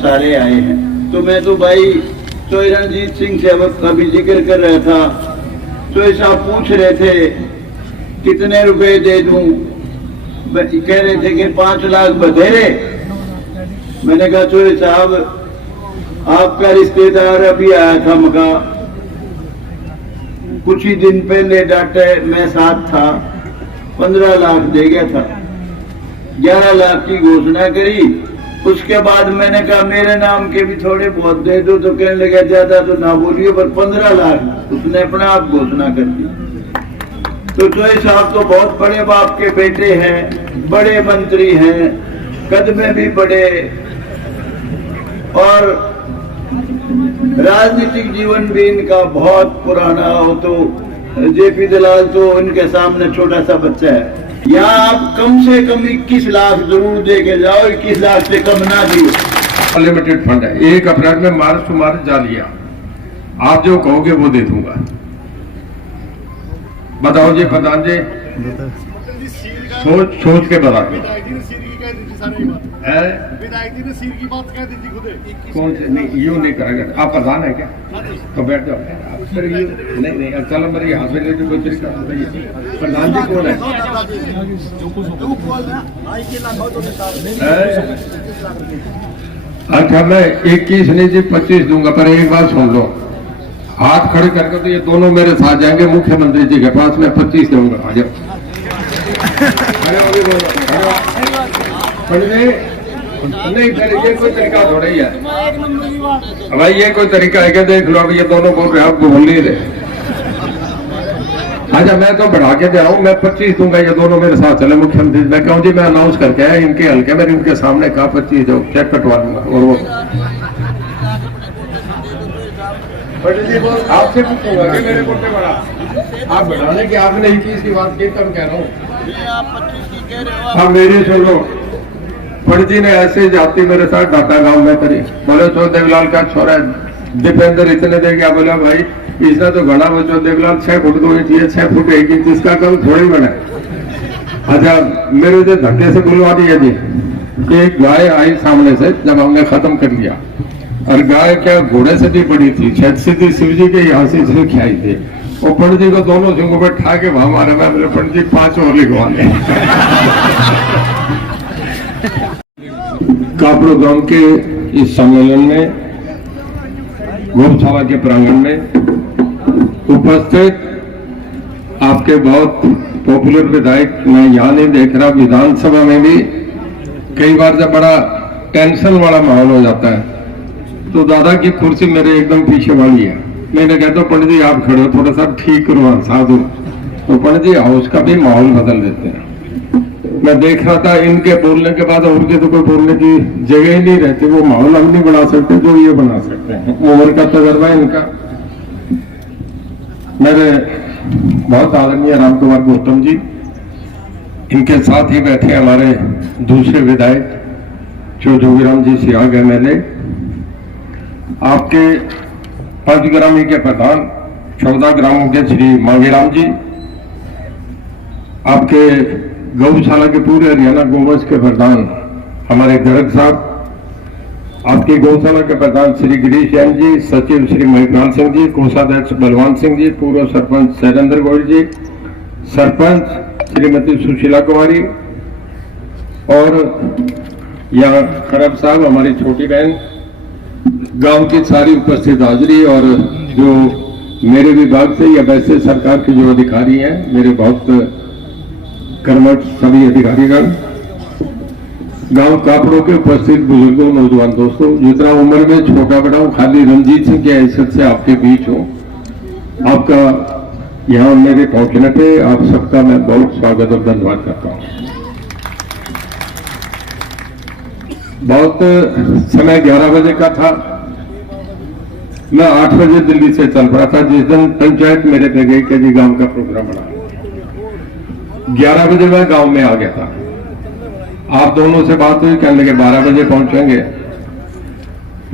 सारे आए हैं। तो मैं तो भाई तो रणजीत सिंह से अभी जिक्र कर रहा था, तो साहब पूछ रहे थे कितने रुपए दे दूं, कह रहे थे कि 5 लाख बधेरे। मैंने कहा चोरी साहब आपका रिश्तेदार अभी आया था मका, कुछ ही दिन पहले डॉक्टर मैं साथ था, 15 लाख दे गया था, 11 लाख की घोषणा करी। उसके बाद मैंने कहा मेरे नाम के भी थोड़े बहुत दे दो, तो कहने लगा ज्यादा तो ना बोलिए, पर 15 लाख उसने अपने आप घोषणा कर दी। तो चोई साहब तो बहुत बड़े बाप के बेटे हैं, बड़े मंत्री हैं, कद में भी बड़े, और राजनीतिक जीवन भी इनका बहुत पुराना हो। तो जेपी दलाल तो इनके सामने छोटा सा बच्चा है। यहाँ आप कम से कम 21 लाख जरूर दे के जाओ, 21 लाख से कम ना दियो। अनलिमिटेड फंड है, 1 अप्रैल में मार्च टू मार्च जा लिया, आप जो कहोगे वो दे दूंगा। बताओ जी प्रधान जी, सोच के बता दो। विधायक जी ने सीर की बात कह दी थी खुद। कौन से? नहीं यूँ नहीं करेगा। आप प्रधान है क्या? तो बैठ जाओ। नहीं चलो मेरे यहाँ से कोई तरीका बताइए। प्रधान जी कौन है? अच्छा मैं 21 नहीं जी 25 दूंगा, पर एक बात सुन लो, हाथ खड़े करके तो ये दोनों मेरे साथ जाएंगे मुख्यमंत्री जी के पास, मैं 25 दूंगा। आ जाओ। नहीं सर ये कोई तरीका थोड़ा ही है भाई, ये कोई तरीका है क्या? देख लो अब ये दोनों बोल रहे, आप बोल नहीं रहे। अच्छा मैं तो बढ़ा के दे रहा हूँ, मैं 25 दूंगा, ये दोनों मेरे साथ चले मुख्यमंत्री। मैं कहूँ जी मैं अनाउंस करके आया इनके हल्के में, इनके सामने कहा 25 दो, चेक कटवा लूंगा। और वो आपसे पूछूंगा कि मेरे को बड़ा आप बढ़ाने की, आपने 21 की बात की तब कह रहा हूँ। हाँ मेरी सुनो, पंडित जी ने ऐसे जाती मेरे साथ डाटा गांव में करी, बोले तो देवलाल का छोरा दीपेंद्र इतने दे गया। बोला भाई इसने तो घना वो देवलाल 6 फुट 2 इंच है, 6 फुट 1 इंच, इसका कल थोड़ी बना। अच्छा मेरे से धक्के से बुलवा दिया जी, एक गाय आई सामने से जब हमने खत्म कर लिया, और गाय क्या घोड़े से भी बड़ी थी, शायद सीधी शिव जी के यहाँ से इसलिए खिलाई थी। और पंडित जी को दोनों सिंह पर ठा के वहां मारे, मैं बोले पंडित जी 5 और लिखवा ले। कापड़ो गांव के इस सम्मेलन में गौशाला के प्रांगण में उपस्थित आपके बहुत पॉपुलर विधायक, मैं यहाँ नहीं देख रहा, विधानसभा में भी कई बार जब बड़ा टेंशन वाला माहौल हो जाता है तो दादा की कुर्सी मेरे एकदम पीछे वाली है। मैंने कहता पंडित जी आप खड़े हो, थोड़ा सा ठीक करो साधु, तो पंडित जी हाउस का भी माहौल बदल देते हैं। मैं देख रहा था इनके बोलने के बाद और के तो कोई बोलने की जगह ही नहीं रहती, वो माहौल हम नहीं बना सकते जो ये बना सकते हैं, उम्र का तजर्बा इनका। मेरे बहुत आदरणीय राम कुमार गौतम जी, इनके साथ ही बैठे हमारे दूसरे विधायक जो जोगीराम जी सियाग MLA, आपके 5 ग्रामी के प्रधान 14 ग्रामों के श्री मांगेराम जी, आपके गौशाला के पूरे हरियाणा गोवंश के प्रधान हमारे गर्ग साहब, आपके गौशाला के प्रधान श्री गिरीश जैन जी, सचिव श्री महिपाल सिंह जी, कोषाध्यक्ष बलवान सिंह जी, पूर्व सरपंच शैलेंद्र गौड़ जी, सरपंच श्रीमती सुशीला कुमारी, और यहाँ खरब साहब हमारी छोटी बहन, गांव की सारी उपस्थित हाजिरी, और जो मेरे विभाग से या वैसे सरकार के जो अधिकारी हैं, मेरे बहुत कर्मठ सभी अधिकारीगण, गांव कापड़ों के उपस्थित बुजुर्गों, नौजवान दोस्तों, जितना उम्र में छोटा बड़ा हूं, खाली रणजीत सिंह की हैसियत से आपके बीच हूं, आपका यहाँ मेरे पहुंचने पे आप सबका मैं बहुत स्वागत और धन्यवाद करता हूं। बहुत समय 11 बजे का था, मैं 8 बजे दिल्ली से चल रहा था, जिस दिन पंचायत मेरे पे गई कि जी गांव का प्रोग्राम बना, 11 बजे मैं गांव में आ गया था। आप दोनों से बात हुई, कहने लगे 12 बजे पहुंचेंगे।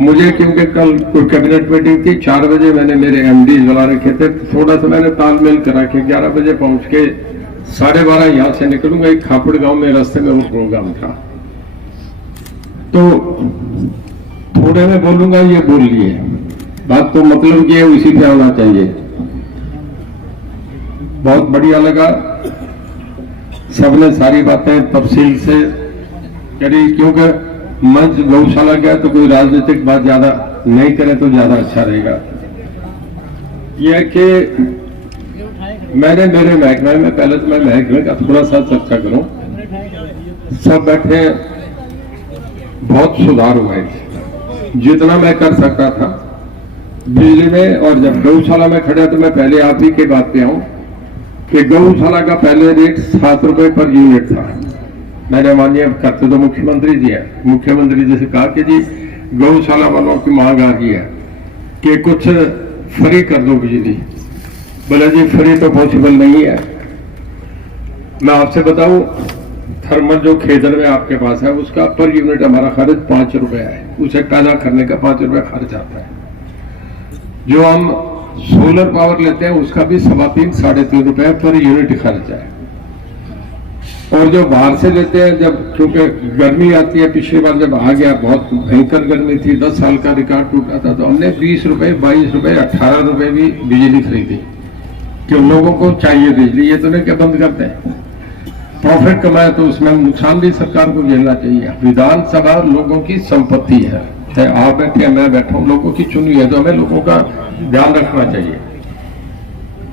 मुझे क्योंकि कल कोई कैबिनेट मीटिंग थी, 4 बजे मैंने मेरे MD बुला रखे थे, थोड़ा सा मैंने तालमेल करा के 11 बजे पहुंच के 12:30 यहां से निकलूंगा। एक खापड़ गांव में रास्ते में वो प्रोग्राम था, तो थोड़े में बोलूंगा, ये बोल लिए, बात तो मतलब ये उसी पे आना चाहिए। बहुत बढ़िया लगा, सबने सारी बातें तफसील से करी, क्योंकि मंच गौशाला गया तो कोई राजनीतिक बात ज्यादा नहीं करे तो ज्यादा अच्छा रहेगा। यह कि मैंने मेरे महकमे में, पहले तो मैं महकमे का थोड़ा सा चर्चा करूं, सब बैठे, बहुत सुधार हुआ है जितना मैं कर सकता था बिजली में। और जब गौशाला में खड़े तो मैं पहले आप ही के बात पे आऊं कि गौशाला का पहले रेट 7 रुपए पर यूनिट था। मैंने माननीय करते तो मुख्यमंत्री जी है, मुख्यमंत्री जी से कहा कि जी गौशाला वालों की मांग आ गई है कि कुछ फ्री कर दो बिजली। बोले जी फ्री तो पॉसिबल नहीं है। मैं आपसे बताऊं, थर्मल जो खेजर में आपके पास है उसका पर यूनिट हमारा खर्च 5 रुपए है, उसे पैदा करने का 5 रुपए खर्च आता है। जो हम सोलर पावर लेते हैं उसका भी 3.25 साढ़े 3 रुपए पर यूनिट खर्च है। और जो बाहर से लेते हैं, जब क्योंकि गर्मी आती है, पिछली बार जब आ गया बहुत भयंकर गर्मी थी, 10 साल का रिकॉर्ड टूटा था, तो हमने 20 रुपए 22 रुपए 18 रुपए भी बिजली खरीदी कि लोगों को चाहिए बिजली। ये तो नहीं क्या बंद करते हैं, प्रॉफिट कमाए तो उसमें नुकसान भी सरकार को झेलना चाहिए। विधानसभा लोगों की संपत्ति है, चाहे आप बैठे हैं मैं बैठा हूं, लोगों की चुनी है, तो हमें लोगों का ध्यान रखना चाहिए।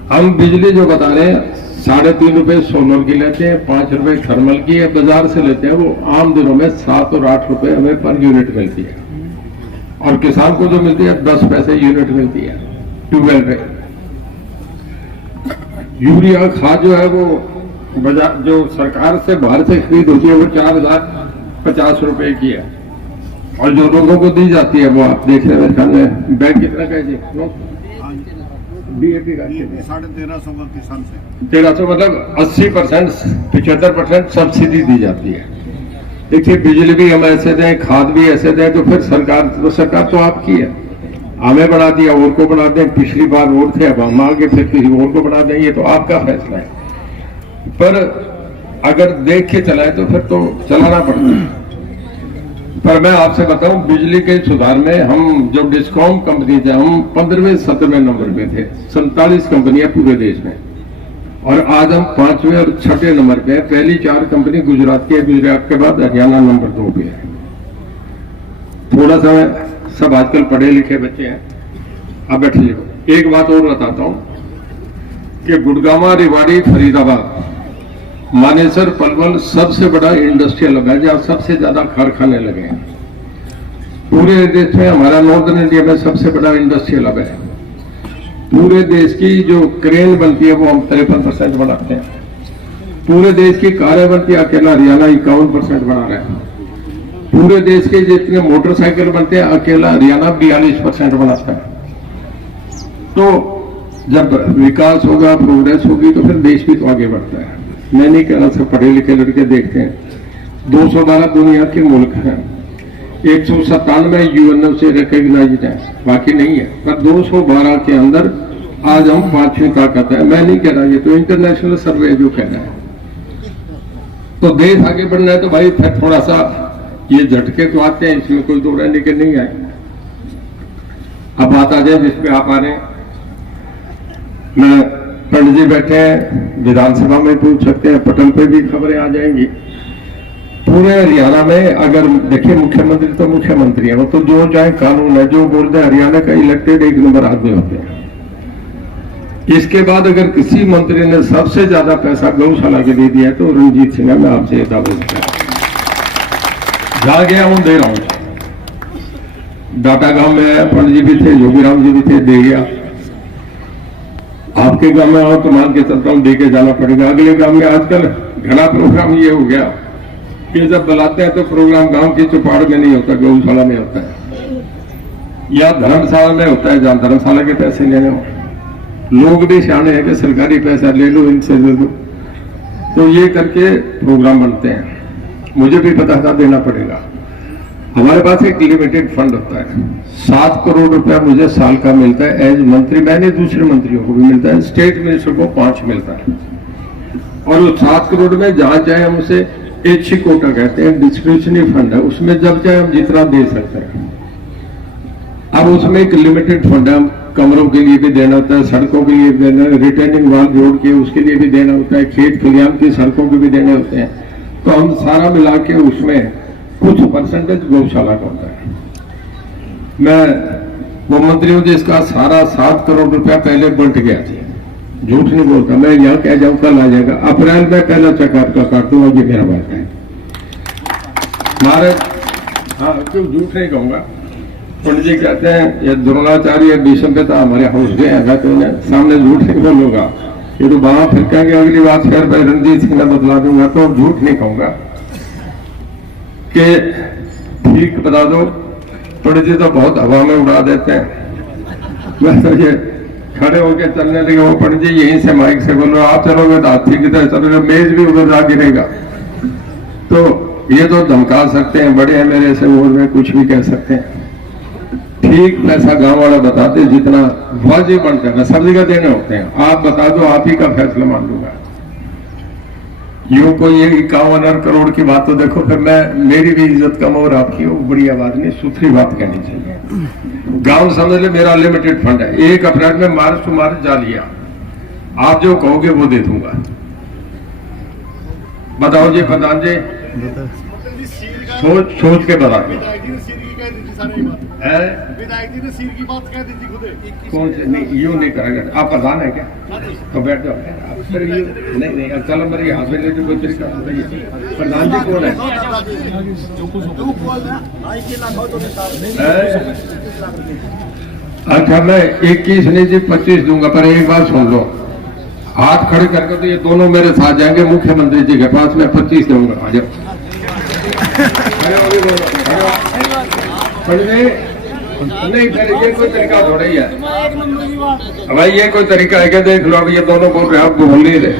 हम बिजली जो बता रहे हैं 3.5 रुपए सोलर की लेते हैं, 5 रुपए थर्मल की है, बाजार से लेते हैं, वो आम दिनों में 7 और 8 रुपए हमें पर यूनिट मिलती है। और किसान को जो मिलती है 10 पैसे यूनिट मिलती है ट्यूबवेल पे। यूरिया खाद जो है वो बाजार जो सरकार से बाहर से खरीद होती है वो 4,50 रुपए की है, और जो लोगों को दी जाती है वो आप देख रहे हैं बैग कितना का है जी, DAP का 1350 का किसान से 1300, मतलब 80% 75% सब्सिडी दी जाती है। देखिए बिजली भी हम ऐसे दें, खाद भी ऐसे दें, तो फिर सरकार तो आपकी है, हमें बना दिया और को बना दें, पिछली बार और थे अब हम आगे फिर किसी और को बना दें, ये तो आपका फैसला है। पर अगर देख के चलाए तो फिर तो चलाना पड़ता है। पर मैं आपसे बताऊं, बिजली के सुधार में हम जो डिस्कॉम कंपनी थे, हम 15वें 17वें नंबर पे थे, 47 कंपनियां पूरे देश में, और आज हम 5वें और 6ठे नंबर पे है। पहली 4 कंपनी गुजरात की है, गुजरात के बाद हरियाणा नंबर 2 पे है। थोड़ा सा सब आजकल पढ़े लिखे बच्चे हैं, अब बैठिए। एक बात और बताता हूं कि गुड़गांव, रेवाड़ी, फरीदाबाद, मानेसर, पलवल सबसे बड़ा इंडस्ट्रियल हब है जहां सबसे ज्यादा कारखाने लगे हैं पूरे देश में। हमारा नॉर्दर्न इंडिया में सबसे बड़ा इंडस्ट्रियल हब है। पूरे देश की जो क्रेन बनती है वो हम 53% बनाते हैं। पूरे देश की कारें बनती है, अकेला हरियाणा 51% बना रहा है। पूरे देश के जितने मोटरसाइकिल बनते हैं, अकेला हरियाणा 42% बनाता है। तो जब विकास होगा, प्रोग्रेस होगी, तो फिर देश भी तो आगे बढ़ता है। मैं नहीं कह रहा, सब पढ़े लिखे लड़के देखते हैं, 212 दुनिया के मुल्क हैं, 197 यूएनओ से रिकॉग्नाइज्ड है, बाकी नहीं है, पर 212 के अंदर आज हम 5वीं ताकत है। मैं नहीं कह रहा, ये तो इंटरनेशनल सर्वे जो कह रहा है। तो देश आगे बढ़ना है तो भाई फिर थोड़ा सा ये झटके तो आते हैं, इसमें कोई दो रहने के नहीं आए। अब बात आ जाए जिसपे आप आ रहे हैं, मैं पंडित जी बैठे हैं, विधानसभा में पूछ सकते हैं, पटल पे भी खबरें आ जाएंगी। पूरे हरियाणा में अगर देखिए, मुख्यमंत्री तो मुख्यमंत्री है, वो तो जो चाहे कानून है, जो बोल दे, हरियाणा का इलेक्टेड 1 नंबर आदमी होते हैं। इसके बाद अगर किसी मंत्री ने सबसे ज्यादा पैसा गौशाला के दे दिया है तो रणजीत सिंह है। मैं आपसे ये दावा जा गया हूं, दे रहा हूं। डाटा गांव में पंडित जी भी थे, योगीराम जी भी थे, दे गया। आपके गांव में और तो मान के चलता हूं, दे के जाना पड़ेगा। अगले गांव में आजकल घना प्रोग्राम ये हो गया कि जब बुलाते हैं तो प्रोग्राम गांव की चौपाड़ में नहीं होता, गौशाला में होता है या धर्मशाला में होता है, जहां धर्मशाला के पैसे लेने हो। लोग भी सियाने हैं कि सरकारी पैसा ले लो, इनसे ले लो, तो ये करके प्रोग्राम बनते हैं। मुझे भी पता था देना पड़ेगा। हमारे पास एक लिमिटेड फंड होता है, 7 करोड़ रुपया मुझे साल का मिलता है एज मंत्री। मैंने दूसरे मंत्रियों को भी मिलता है, स्टेट मिनिस्टर को 5 मिलता है। और वो 7 करोड़ में जहां चाहे हम उसे ऐच्छिक कोटा कहते हैं, डिस्क्रिप्शनरी फंड है, उसमें जब चाहे हम जितना दे सकते हैं। अब उसमें एक लिमिटेड फंड है, कमरों के लिए भी देना होता है, सड़कों के लिए भी देना, रिटर्निंग वाल जोड़ के उसके लिए भी देना होता है, खेत खलियान की सड़कों के भी देने होते हैं। तो हम सारा मिला के उसमें कुछ परसेंटेज गौशाला का होता है। मैं वो मंत्री हूँ जिसका सारा 7 करोड़ रुपया पहले बंट गया था, झूठ नहीं बोलता, मैं यहाँ कह जाऊँ कल आ जाएगा, अप्रैल में पहला चेक आपका काट दूंगा, ये मेरा बात है। हमारे हाँ क्यों झूठ नहीं कहूंगा। पंडित जी कहते हैं ये द्रोणाचार्य भीष्म पिता हमारे हाउस गए हैं, तो उन्हें सामने झूठ नहीं बोलूंगा, ये तो वहां फिर कहेंगे अगली बात फिर मैं रणजीत सिंह ने बदला दूंगा, तो झूठ नहीं कहूंगा कि ठीक बता दो। पंडित जी तो बहुत हवा में उड़ा देते हैं, मैं तो ये खड़े होके चलने लगे, वो पंडित जी यहीं से माइक से बोलो आप चलोगे तो हाथी की तरह चलोगे, मेज भी उधर जा गिरेगा। तो ये तो धमका सकते हैं, बड़े हैं मेरे से, वो में कुछ भी कह सकते हैं। ठीक पैसा गांव वाला बताते जितना वाजिब बनता है, सब जगह देने होते हैं, आप बता दो आप ही का फैसला मान लूंगा। यूं कोई ये 51 करोड़ की बात तो देखो, फिर मैं मेरी भी इज्जत कम और आपकी हो, बड़ी आवाज नहीं, सुथरी बात कहनी चाहिए। गांव समझ ले मेरा लिमिटेड फंड है, 1 अप्रैल में मार्च टू मार्च जा लिया, आप जो कहोगे वो दे दूंगा। बताओ जी प्रधान जी, सोच के बता विधायक जी ने सिर की बात कह दी थी खुद। कौन से नहीं यूं नहीं करेगा, आप प्रधान है क्या? तो बैठ जाओ फिर नहीं अब चलो मेरे हाथ में लेके कोई तरीका प्रधान जी कौन है? अच्छा मैं 21 नहीं जी 25 दूंगा, पर एक बात सुन लो, हाथ खड़े करके तो ये दोनों मेरे साथ जाएंगे मुख्यमंत्री जी के पास, मैं 25 दूंगा। आ जाओ नहीं फिर ये कोई तरीका थोड़ा ही है भाई, ये कोई तरीका है क्या? देख लो अब ये दोनों बोल रहे आप बोल नहीं रहे।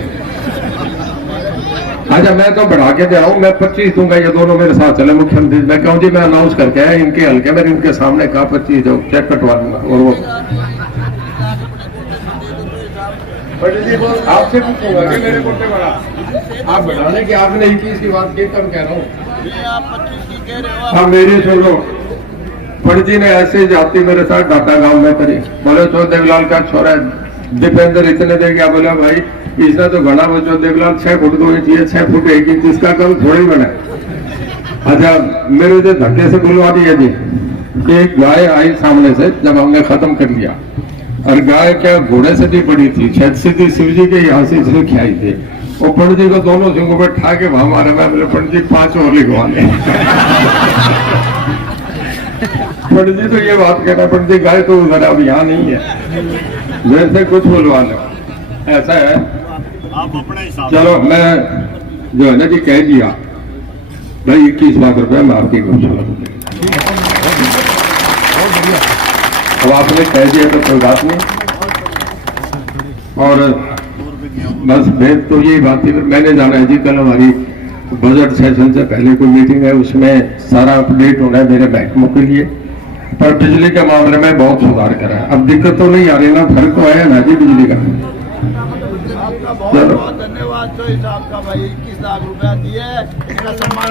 अच्छा मैं तो बढ़ा के दे रहा हूँ, मैं 25 दूंगा, ये दोनों मेरे साथ चले मुख्यमंत्री। मैं कहूँ जी मैं अनाउंस करके आया इनके हल्के में, इनके सामने कहा 25 दो, चेक कटवा दूंगा। और वो आपसे पूछूंगा कि मेरे को बड़ा आप बढ़ाने की आपने 21 की बात की, तब कह रहा हूँ हाँ मेरी सुन लो। पंडित जी ने ऐसे जाती मेरे साथ डाटा गांव में करी, बोले तो देवलाल का छोरा दीपेंद्र इतने दे गया, बोला भाई इसने तो घना बचो, देवलाल 6 फुट 2 इंच है, 6 फुट 1 इंच, इसका कम थोड़ी बना है। अच्छा मेरे उधर धक्के से बुलवा दिया जी, एक गाय आई सामने से, जब हमने खत्म कर लिया, और गाय क्या घोड़े से भी बड़ी थी, शायद सीधी शिव जी के यहाँ से इसलिए खिलाई थी। वो पंडित जी को दोनों सिंगों पर ठा के वहां मारा, मैं बोले पंडित जी 5 और लिखवा ले। पंडित जी तो ये बात कहना, पंडित जी गाय तो उधर अब यहाँ नहीं है, मेरे से कुछ बुलवा लो, ऐसा है आप अपने हिसाब। चलो मैं जो है ना जी कह दिया भाई 21 लाख रुपया मैं आपकी गौशाला को दूंगा। अब आपने कह दिया तो कोई बात नहीं, और बस भेद तो यही बात थी। मैंने जाना है जी, कल हमारी बजट सेशन से पहले कोई मीटिंग है, उसमें सारा अपडेट होना है मेरे महकमों के लिए, पर बिजली के मामले में बहुत सुधार करा है। अब दिक्कत तो नहीं आ रही ना, फर्क तो आया ना जी बिजली का। आपका बहुत बहुत धन्यवाद जो हिसाब का भाई 21 लाख रुपया दिए, इसका सम्मान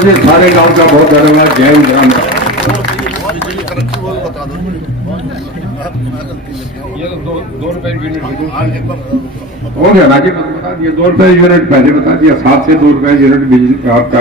जी सारे गांव का बहुत धन्यवाद। जय हिंद राम। बता दो ये तो 2 रुपए यूनिट बता हो गया ना जी, बता दिए 2 रुपए यूनिट पहले बता दिया, 7 से 2 रुपए यूनिट बिजली आपका